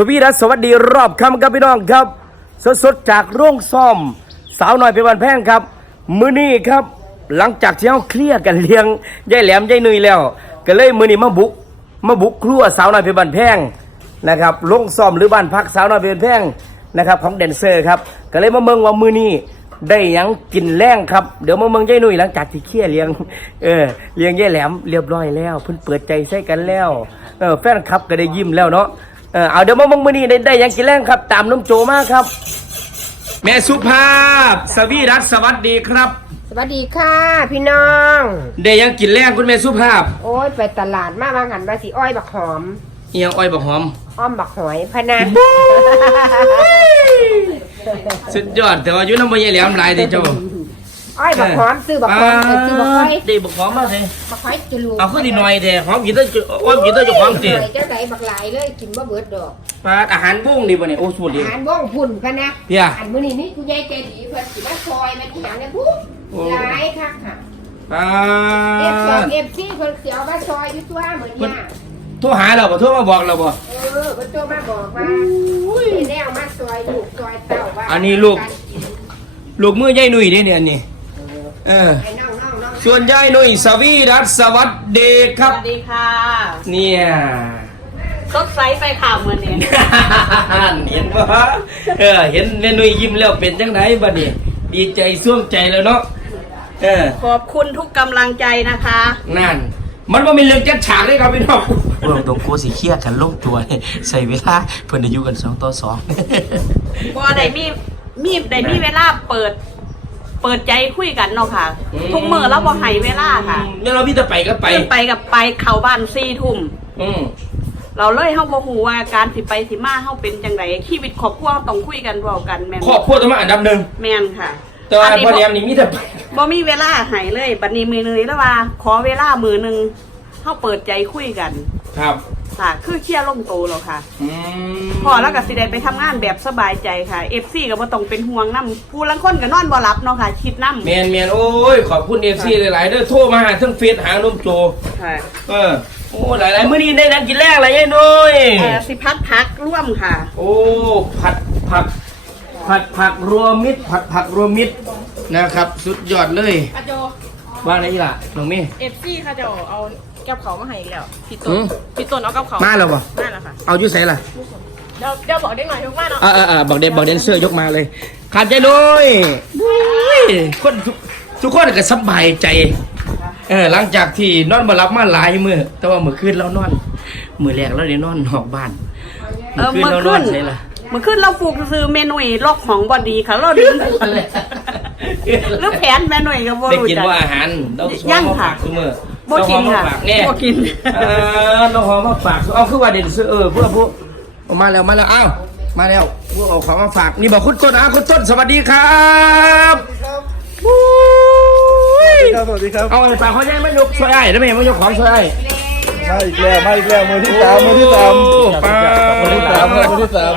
สวีดัสสวัสดีรอบคำครับพี่น้องครับ สดๆจากโร่งซ่อม สาวหน่อยเป็นวันแพงครับ มือนี้ครับ หลังจากที่เขาเคลียร์กันเลี้ยงยายแหลมยายนุยแล้ว ก็เลยมือนี้มาบุกมาบุกครัวสาวหน่อยเป็นวันแพงนะครับโร่งซ่อมหรือบ้านพักสาวหน่อยเป็นวันแพงนะครับของแดนเซอร์ครับก็เลยมาเมืองว่ามือนี้ได้ยังกินแรงครับเดี๋ยวมาเมืองยายนุ่ยหลังจากที่เคลียร์เลี้ยงเออเลี้ยงยายแหลมเรียบร้อยแล้ว เพิ่นเปิดใจใส่กันแล้วเออแฟนคลับก็ได้ยิ้มแล้วเนาะ เออเอาเดี๋ยวมาเมืองมื้อนี้ได้ได้หยังกินแรงครับ ตามน้องโจมาครับ แม่สุภาพ สวีรัตน์สวัสดีครับ สวัสดีค่ะ พี่น้อง ได้หยังกินแรงคุณแม่สุภาพโอ้ยไปตลาดมาบางหันมาสิอ้อยบักหอม เอียงอ้อยบักหอม อ้อมบักหอยพะนะสุดยอดแต่ว่าอยู่น้ำมันยายแหลมหลายเด้เจ้า อ้อยบักหอมซื้อบักหอมเอ้ยซื้อบักหอยได้บักหอมมาสิบักหอยจะลูกเอาขึ้นดีหน่อยเด้หอมกินได้อ้อยกินได้เจ้าของสิเจ้าไหนบักหลายเลยกินบ่เบิดดอกปลาอาหารบุ้งดีบ่เนี่ยโอ้สูตรดีอาหารบ้องพุ่นพะนะเพี่ยอันมื้อนี้นี่คุณยายใจดีเพิ่นสิมาซอยมันอีหยังเนี่ยพุโอ้หลายคักค่ะปลาเอฟสองเอฟซีเพิ่นสิเอามาซอยอยู่ตัวเหมือนเนี่ยโทรหาเราบ่โทรมาบอกเราบ่เออเพิ่นโทรมาบอกว่าสิได้เอามาซอยลูกซอยเต้าว่าอันนี้ลูกลูกมือยายหนุ่ยเด้เนี่ยอันนี้ เออไอ้น้องๆๆส่วนยายหนุ่ยสวีรัตน์สวัสดีคสรับ วัสดีค่ะเนี่ย สดใสไปข่าวเมื่อนี้เห็นบ่เออ เห็นแม่หนุ่ยยิ้มแล้วเป็นจังไดบัดนี้ดีใจส่วงใจแล้วเนาะเออ ขอบคุณทุกกำลังใจนะคะ นั่น มันบ่มีเรื่องจัดฉากเลยครับพี่น้องเรื่องตรงโกสีเครียดกันลงตัวเนี่ยใส่เวลาเพิ่นอายุกันสองต่อสอง พอได้มีมีได้มีเวลาเปิด เปิดใจคุยกันเนาะค่ะทุกมือเราบ่ให้เวลาค่ะเนี่ยเราพี่จะไปก็ไปไปไปกับไปเข้าบ้านสี่ทุ่ม อืม เราเลยเฮาบ่ฮู้ว่าการสิไปสิมาเฮาเป็นจังไดชีวิตครอบครัวต้องคุยกันเว้ากันแม่นครอบครัวต้องมาอันดับหนึ่งแม่นค่ะแต่ว่าอันนี้พอบ่เดียมนี่มีแต่ไปบ่มีเวลาให้เลย บัดนี้มือนึงแล้วว่า ขอเวลามือหนึงเฮาเปิดใจคุยกัน ครับ ค่ะคือเคลียร์ลงโตแล้วค่ะ อืมพอแล้วก็สิได้ไปทำงานแบบสบายใจค่ะ FC ก็บ่ต้องเป็นห่วงนํผู้ลังคนก็นอนบ่หลับเนาะค่ะคิดนํแมนแมนโอ้ย ขอบคุณเอฟซีหลาย ๆ เด้อโทรมาหาทั้งเฟซหานุ่มโจ ค่ะเออ โอ้หลาย ๆ มื้อนี้ได้นักกินแรกอะไรยัยนุ้ย เอ่อสิพัดพักร่วมค่ะ โอ้ ผัดผัก ผัดผักรวมมิตร ผัดผักรวมมิตรนะครับ สุดยอดเลย อาโจว่าไงล่ะน้องมี่เอฟซีค่ะจะเอา กับเขามาให้อีกแล้วพี่หืต้นมพี่ต้นเอากับเขามาแล้วบ่ มาแล้วค่ะเอาอยู่ใส่ล่ะเดี๋ยวเดี๋ยวบอกได้หน่อยทุกบ้านเนาะอ่าอ่าบอกเดนบอกเดนเซอร์ยกมาเลยขาดใจด้วยอุ้ยคนทุกทุกคนก็สบายใจ เออหลังจากที่นอนมารับมาหลายมือแต่ว่าเมื่อคืนเรานอน มือแรกเราได้นอนนอกบ้านเออเมื่อคืนเรานอนใช่ล่ะ เมื่อคืนเราปลูกซื้อเมนูล็อกของบอดีค่ะ เราดึงหรือแผนแม่หน่วยก็บ่ได้รู้กินจัก ว่าอาหารเราสยังมาค่ะฝากซุมือ บ่กินค่ะเราหอมมาฝากเนี่ยบ่กินเออเราหอมมาฝากเอาคือว่าเด่นซื้อเออพวกพวกเอามาแล้วมาแล้วอ้าวมาแล้วพวกเอาของมาฝากนี่บอกคุณต้นอะคุณต้นสวัสดีครับอุ้ยครับสวัสดีครับเอาไอ้ฝากเขาใหญ่ไม่ยกช่วยไอ้ได้ไหมไม่ยกของช่วยไอ้มาอีกแล้วมาอีกแล้วมือที่สามมือที่สามโอ้ป้ามือที่สามครับมือที่สาม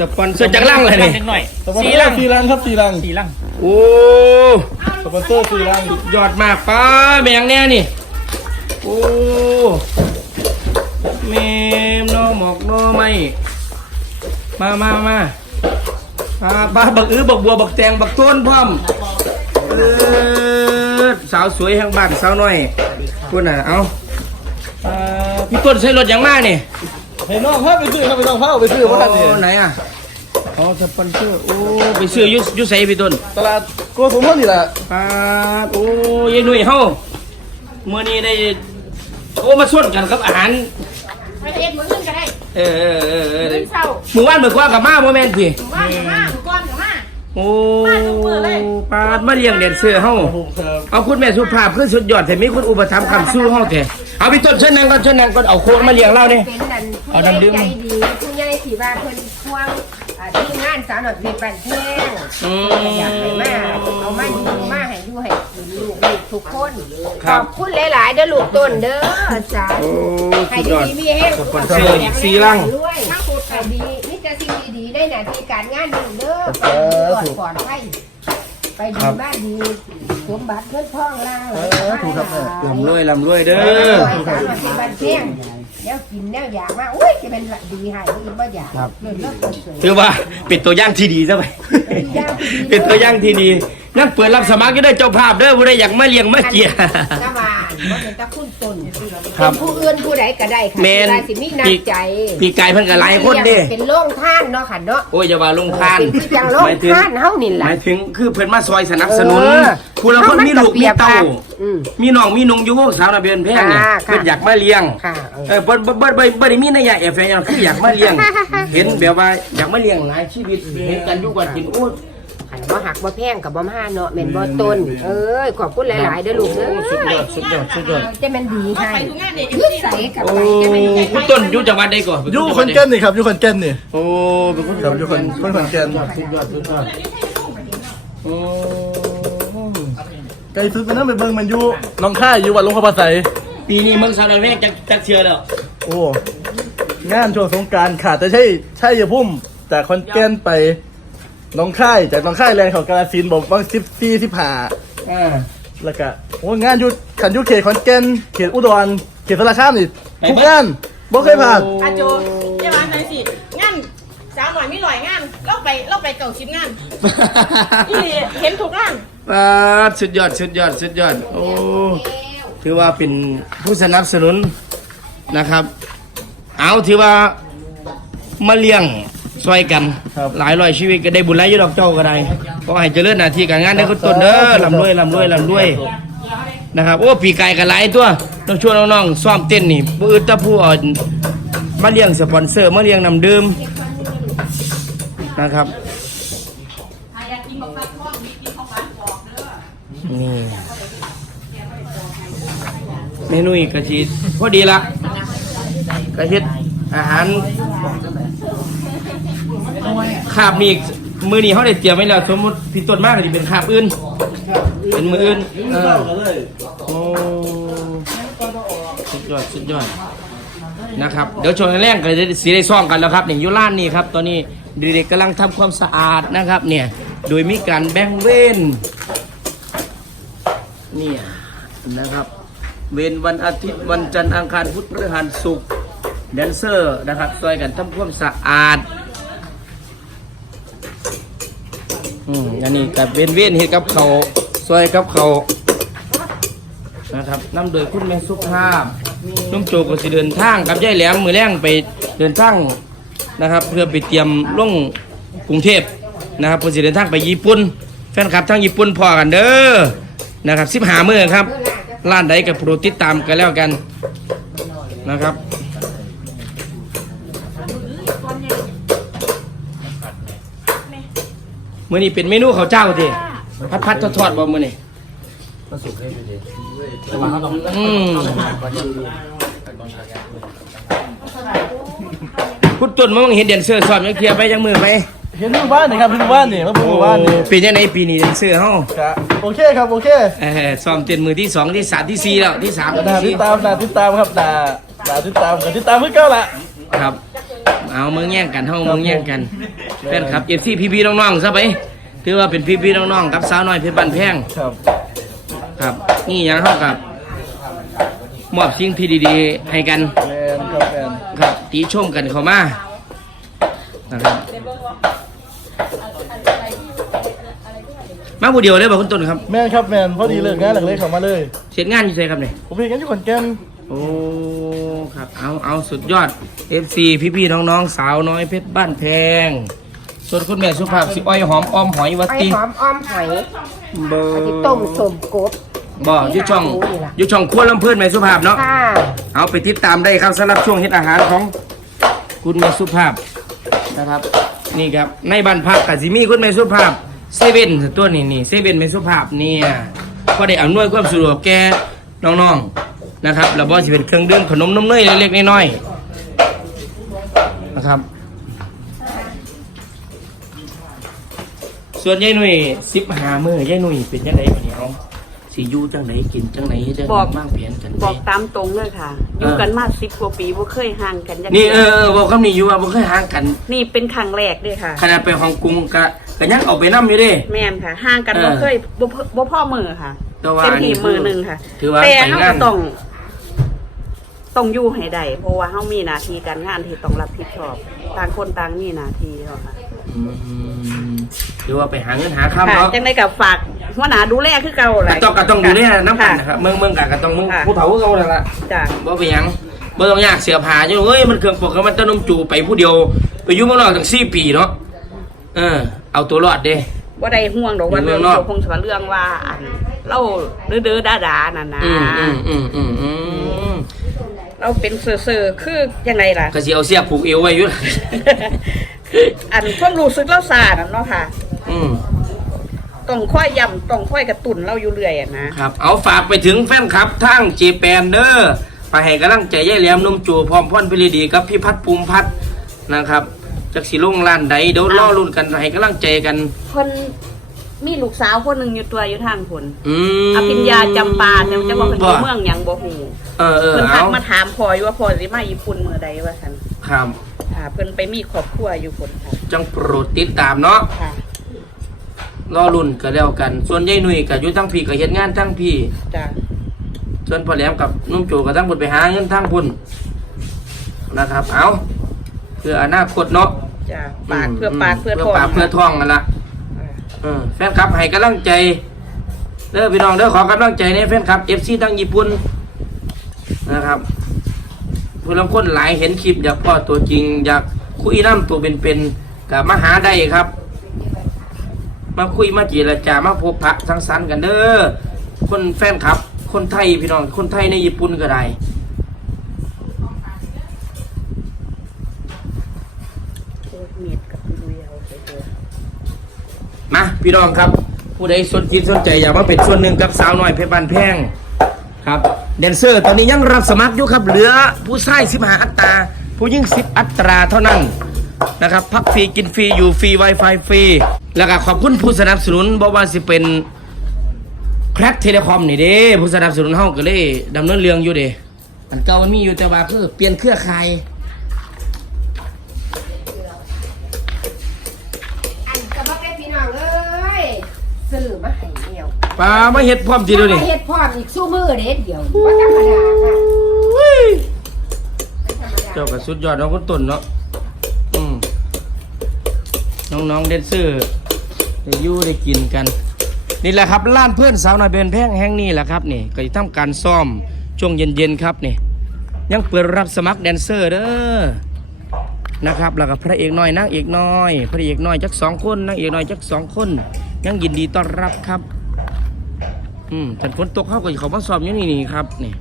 สปอนเซอร์จากล่างเลยนี่สี่ลังสี่ลังครับสี่ลังสี่ลังโอ้สปอนเซอร์สี่ลังยอดมากป้าแมงแน่นี่โอ้เมมน้องหมอกน้อไม่มามามาป้าป้าบักอื้อบักบัวบักแตงบักต้นพร้อมเออสาวสวยแห่งบ้านสาวน้อยคุณน่ะเอาอ่าพี่ต้นใช้รถอย่างมากนี่เห็นน้องครับไปซื้อครับไปน้องเข้าไปซื้อโอ้บ้านเนี่ยไหนอะอ๋อสปอนเซอร์โอ้ไปซื้ออยุยุใส่พี่ต้นตลาดโกสุมพลนี่แหละปาดโอ้ยายหนุ่ยเฮาเมื่อนี้ได้ โอ้มาส่วนกันกับอาหารไปเอ็ดมือขึ้นก็ได้เออเออเออเออขึ้นเศร้าหมู่บ้านเบิกว่ากับมาโมเมนต์พี่หมู่บ้านกับมาหมู่ก้อนกับมาโอ้ปาดมาเลี้ยงเด่นเสือเฮาครับเอาคุณแม่สุภาพขึ้นสุดยอดแต่มีคุณอุปถัมภ์คำสู้เฮาแต่เอาพี่ต้นเชิญนั่งก่อนเชิญนั่งก่อนเอาโค้งมาเลี้ยงเราเนี่ยเป็นนั่นเอาผู้ใหญ่น้ำดื่มใจดีผู้ใหญ่ที่ว่าเพิ่นควงอ่า ทีมงานสาวหน่อยเป็นบันเทิงอืมอยากให้มาเอามาอยู่มาให้อยู่ให้กินลูกลูกทุกคนคขรับ อบคุณหลาย ๆ เด้อลูกต้นเด้อสาโอ้ธุสุให้ดยอด ดีๆมีแห้งสปอนเซอร์อีกสี่ลังรวยทั้งพูดให้ดีนี่จะสิ่งดีๆได้หน้าที่การงานดีเด้อไปดีก่อนปลอดภัยไปดีบ้านดีสมบัติเงินทองล่างเลยถูกครับแม่ลำรวยลำรวยเด้เอออสาวหน่อยเป็นบันเทิง นวกินแนวอยากมาอุ้ยจะเป็นดีให้อีกบ่อยากครับ เลิศเลิศเปิดเผยถือว่าเป็นตัวอย่างที่ดีซะไป เป็นตัวอย่างที่ดีนั่นเปิดรับสมัครก็ได้เจ้าภาพเด้อผู้ใดอยากมาเลี้ยงมาเกียร์ตะวาน บ่เป็นตะคุณตนครับเป็นผู้อื่นผู้ใดก็ได้ค่ะแม่นที่ว่าสิมีน้ำใจปีกายเพิ่นก็หลายคนเด้เป็นโล่งท่านเนาะค่ะเนาะโอ้ยอย่าว่าลงทานเป็นคือจังโล่งหมายถึงท่านเฮานี่หล่ะ มายถึงคือเพิ่นมาซอยสนับสนุนเออผู้ละคนมีลูกมีเต้า อืมมีน้องมีนงอยู่วงสาวนาเบียนแพงเนี่ยค่ะเพิ่นอยากมาเลี้ยง ค่ะเออ เออบ่บ่บ่บ่บ่ได้มีนัยยะแอบแฝงหยังคืออยากมาเลี้ยง เห็นแบบว่าอยากมาเลี้ยงหลายชีวิตเห็นกันอยู่กันกินโอ้ยอัน บ่หักบ่แพงกับบ่มาเนาะแม่นบ่ต้น เอ้ยขอบคุณหลายๆเด้อลูกเด้อสุดยอดสุดยอดสุดยอดจะแม่นดีเอาให้ไปทุกงานเนี่ยยืดใส่กับโอ้ไปจะแม่นดีคุณต้นอยู่จังหวัดใดก่อนอยู่คนแก่นนี่ครับอยู่คนแก่นนี่โอ้เป็นคนครับอยู่คนคนขอนแก่นสุดยอดสุดยอดโอ้ไกลสุดไปนั่นไปเบิ่งมันอยู่หน้องค่ายอยู่วัดหลวงพ่อพระไสยปีนี้เมืองสาวนาเบียนจักจักเชื่อแล้วโอ้งานช่วงสงกรารขาดแต่ใช่ใช่ยาพุ่มจากคอนแก่นไปห น้องค่ายจากหน้องค่ายแลนด์เขากาลสินธุ์บอกว่าสิบสี่สิบห้าอ่าแล้วก็โอ้งานอยู่ขันอยู่เขตขอนแก่นเขตอุดรเขตสารคามนี่ไปทุกเบิดงานบ่เคยผ่าน อาโจเจ้าบ้านไหนสิงานสาวหน่อยมีหน่อยงานเราไปเราไปเก่าชิปงานอีหลีเห็นทุกงานอ่าสุดยอดสุดยอดสุดยอด โอ้ ถือว่าเป็นผู้สนับสนุนนะครับ เอาถือว่ามาเลี้ยง ซอยกันครับหลายร้อยชีวิตก็ได้บุญหลายอยี่ดอกเจ้าก็ได้ก็ให้เจริญหน้าที่การงานในคุณต้นเด้อลำรวยลำรวยลำรวยนะครับโอ้ปีไก่กันหลายตัวต้องชวนน้องๆซ้อมเต้นนี่บ่อึดแตะผู้เอามาเลี้ยงสปอนเซอร์มาเลี้ยงน้ำดื่มนะครับนี่เมนูอีกกะทิพอดีละกะทิอาหารขาบมีอีกมือนี้เขาได้เตรียมไว้แล้วสมมติผิดต้นมากก็จะเป็นขาบอื่น เป็นมืออื่นเออโอ้สุดยอดสุดยอดนะครับเดี๋ยวชนแรกก็จะสีได้ซ่องกันแล้วครับเนี่ยยุลานนี่ครับตอนนี้เด็กๆกำลังทำความสะอาดนะครับเนี่ยโดยมีการแบ่งเว้นเนี่ยนะครับ เว้นวันอาทิตย์วันจันทร์อังคารพุธพฤหัสศุกร์แดนเซอร์นะครับช่วยกันทำความสะอาด อืมอันนี้กับเว้นเวนเฮ็ดกับเขาวช่วยกับเขานะครับนำโดยคุณแม่สุภาพนุ่มโจก็สิเดินทางกับยายแหลมมือแรงไปเดินทางนะครับ เพื่อไปเตรียมลงกรุงเทพนะครับเพื่อสิเดินทางไปญี่ปุ่นแฟนคลับทางญี่ปุ่นพอกันเด้อนะครับสิบหามือครับร้านใดกับโปรติดตามกันแล้วกันนะครับ มื่อนี้เป็นเมนูข้าวเจ้าทีพัดพัดทอดทอดบ่มื่อนี้อืมคุณตุนมาบังเห็นเดนเซอร์สอบยังเคลียร์ไปยังมือไปเห็นหมู่บ้านนี่ครับเห็นหมู่บ้านนี่มาเบิ่งหมู่บ้านนี่เป็นยังไงปีนี้เดนเซอร์เฮาครับโอเคครับโอเคเออซ้อมเต้นมือที่สองที่สามที่สี่แล้วที่สามนาที่ติสี่ดตามนาติดตามครับนานาติดตามกับติดตามเพื่อเก้าละครับ เอามึงแย่งกันเฮามึงแย่งกันแฟนครับเอฟซีพี่พี่ๆน้องๆซะไปถือว่าเป็นพี่พี่ๆน้องๆกับสาวน้อยเพชรบ้านแพงครับครับ นี่หยังเฮากับมอบสิ่งที่ดีๆ ให้กันแมนครับแมนครับตีชมกันเข้ามานะครับมาผู้เดียวเลยบ่คุณต้นครับแมนครับแมนพอดีเลิกงานหลังเล็กเข้ามาเลยเสร็จงานอยู่ไสครับเนี่ยผมเห็นกันอยู่ขอนแก่นโอ้ ครับ เอาเอาสุดยอด FC พี่ๆน้องๆสาวน้อยเพชรบ้านแพงส่วนคุณแม่สุภาพสิอ้อยหอมอ้อมหอยวัดไอ้ติหอมอ้อมหอยเบอที่ต้มสมกบ บ่อยู่ช่องอยู่ช่องครัวลำเพื่อนแม่สุภาพเนาะ ค่ะเอาไปติดตามได้ครับสำหรับช่วงเฮ็ดอาหารของคุณแม่สุภาพนะครับ นี่ครับในบ้านพักกสิมีคุณแม่สุภาพเซเว่นตัวนี้นี่เซเว่นแม่สุภาพเนี่ยก็ได้อำนวยความสะดวกแก่น้องๆ นะครับแล้วบ่สิเป็นเครื่องดื่มขนมนมเนยเล็กๆน้อยๆนะครับ ส่วนยายหนุ่ยสิบหามือยายหนุ่ยเป็นยังไงวันนี้เอาสิอยู่จังไหนกินจังไหนจะบอกบ้างเปลี่ยนกันบอกตามตรงเลยค่ะ อยู่กันมาสิบกว่าปีบ่เคยห่างกันจักนี่เอทื่อเออบอกคำนี้อยู่ว่าบ่เคยห่างกัน นี่เป็นครั้งแรกเลยค่ะขนาดไปฮ่องกงก็ก็ยังเอาไปนํอยู่เด้แม่นค่ะห่างกันเออบ่เคยบ่พบ่พ่อมือค่ะแต่ว่าเต็มอันนี้ที่มือหนึ่งค่ะถือว่าแต่ไปเรางานก็ต้อง ต้องอยู่ให้ได้เพราะว่าเฮามีหน้าที่การงานที่ต้องรับผิดชอบ ต่างคนต่างมีหน้าที่เนาะค่ะอืมหรือว่าไปหาเงินหาข้ามค่ะเนาะจังได้กับฝากหัวหน้าดูแลคือเก่าแหก็ละต้องก็ต้องดูแลน้ำกันค่ะนะครับเมืองเมืองกันก็ต้องมึงค่ะ ผู้เฒ่าก็เขาแล้วล่ะจ้ะบ่เป็นหยังบ่ต้องยากเสียผ้าอยู่เฮ้ยมันเครื่องปกมันตะนมจูไปผู้เดียว ไปอยู่เมืองนอกตั้ง4ปีเนาะเออ เอาตัวรอดเด้ ว่าได้ห่วงดอกว่าอยู่เรื่องเมืองนอกเกี่ยวคงสว่าเรื่องว่าอันเราเด้อๆด่าๆนั่นนะ อืมอืมอืมอืมอืม เราเป็นเซ่อๆคือยังไงล่ะ ก็สิเอาเสียผูกเอวไว้อยู่อันความรู้สึกเราซาน่ะเนาะค่ะ อืมต้องค่อยย้ำต้องค่อยกระตุ้นเราอยู่เรื่อยอะนะครับ เอาฝากไปถึงแฟนคลับทางเจแปนเด้อไปให้กำลังใจยายแหลมนุ่มจูพร้อมพ่อนพิรดีกับพี่พัดภูมิพัฒน์นะครับจักสิลงล้านใดเดี๋ยวรอรุ่นกันให้กำลังใจกันคน มีลูกสาวคนหนึ่งอยู่ตัวอยู่ทางคนอืม อภิญญาจำปาจำจะว่าเป็นอยู่เมืองหยังบ่ฮู้เออเออเพิ่นทัเอากมาถามพ่ออยู่ว่าพ่อสิมาญี่ปุ่นมื้อใดว่าซั่นครับค่ะเพิ่นไปมีครอบครัวอยู่คนค่ะจังโปรดติดตามเนาะค่ะรอรุ่นก็แล้วกัน ส่วนยายหนุ่ยก็อยู่ทั้งพี่ก็เฮ็ดงานทั้งพี่ จ้ะส่วนพ่อแหลมกับนุ่มโจก็ทั้งพุ่นไปหาเงินทั้งพุ่นนะครับ เอาเพื่ออนาคตเนาะจ้ะปากเพื่อปากเพื่อท้องปากเพื่อท้องนั่นละ เออแฟนคลับให้กำลังใจเด้อพี่น้องเด้อขอกำลังใจในแฟนคลับ FC ทั้งญี่ปุ่นนะครับผู้ลางคนหลายเห็นคลิปอยากพ่อตัวจริง อยากคุยน้ำตัวเป็นๆกับมาหาได้ครับ มาคุยมาเจรจามาพบปะสังสรรค์กันเด้อคนแฟนคลับ คนไทยพี่น้องคนไทยในญี่ปุ่นก็ได้ โอ้ยเมียดกับลุยเอาไปเถอะ มาพี่น้องครับ ผู้ใดสนจิตสนใจอยากมาเป็นส่วนหนึ่งกับสาวน้อยเพชรบานแพงครับแดนเซอร์ตอนนี้ยังรับสมัครอยู่ครับ เหลือผู้ชายสิบหาอัตรา ผู้หญิงสิบอัตราเท่านั้นนะครับพักฟรีกินฟรีอยู่ฟรี Wi-Fi ฟรี แล้วก็ขอบคุณผู้สนับสนุนบอกว่าสิเป็นแคร็กเทเลคอมนี่เด้ผู้สนับสนุนเฮาก็เลยดำเนินเรื่องอยู่เด้อันเก่ามันมีอยู่แต่ว่าคือเปลี่ยนเครือข่าย ปลามาเฮ็ดพร้อมทีเดียวนี่มาเฮ็ดพร้อมอีกสู้มือเด็ดเดียวบ่ธรรมดาค่ะไม่ธรรมดาเจ้าก็สุดยอดเน้องคนต้นเนาะอืมน้องๆเดนเซอร์ได้อยู่ได้กินกัน นี่แหละครับล้านเพื่อนสาวน้อยเป็นแพงแห่งนี้แหละครับนี่ก็จะทำการซ่อมช่วงเย็นๆครับนี่ ยังเปิดรับสมัครแดนเซอร์เด้อนะครับแล้วก็พระเอกน้อยนางเอกน้อย พระเอกน้อยจักสองคนนางเอกน้อยจักสองคน ยังยินดีต้อนรับครับ อืมแต่ฝนตกเข้าก็เขามาสอบอยู่นี่นี่ครับนี่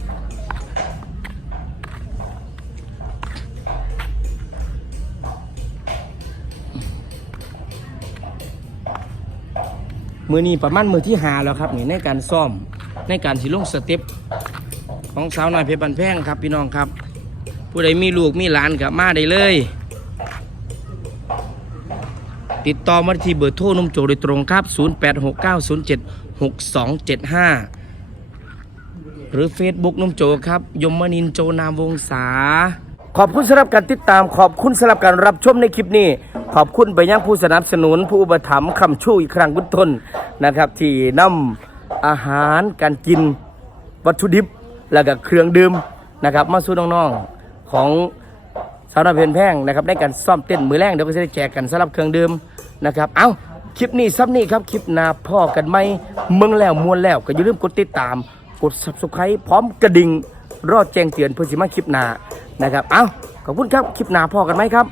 มือนี้ประมาณมือที่หาแล้วครับนี่ในการซ่อมในการสิลงสเต็ปของสาวน้อยเพชรบันแพงครับพี่น้องครับ ผู้ใดมีลูกมีหลานกับมาได้เลย ติดต่อมาที่เบอร์โทรนุ่มโจโดยตรงครับ 6275 หรือ Facebook นุ่มโจครับ ยมนินโจนามวงศาขอบคุณสำหรับการติดตามขอบคุณสำหรับการรับชมในคลิปนี้ ขอบคุณไปยังผู้สนับสนุนผู้อุปถัมภ์คำชูอีกครั้งคุณต้นนะครับ ที่นำอาหารการกินวัตถุดิบ แล้วก็เครื่องดื่มนะครับ มาสู่น้องๆของสาวน้อยเพลินแพงนะครับในการซ่อมเต้นมือแรงเดี๋ยวก็จะได้แจกกันสำหรับเครื่องดื่มนะครับ เอา คลิปนี้ซับนี้ครับคลิปหน้าพ่อกันไหมเมืองแล้วมวนแล้วก็อย่าลืมกดติดตาม กด subscribe พร้อมกระดิ่งรอดแจ้งเตือนเพื่อสิมาคลิปหน้านะครับ เอาขอบคุณครับคลิปหน้าพ่อกันไหมครับ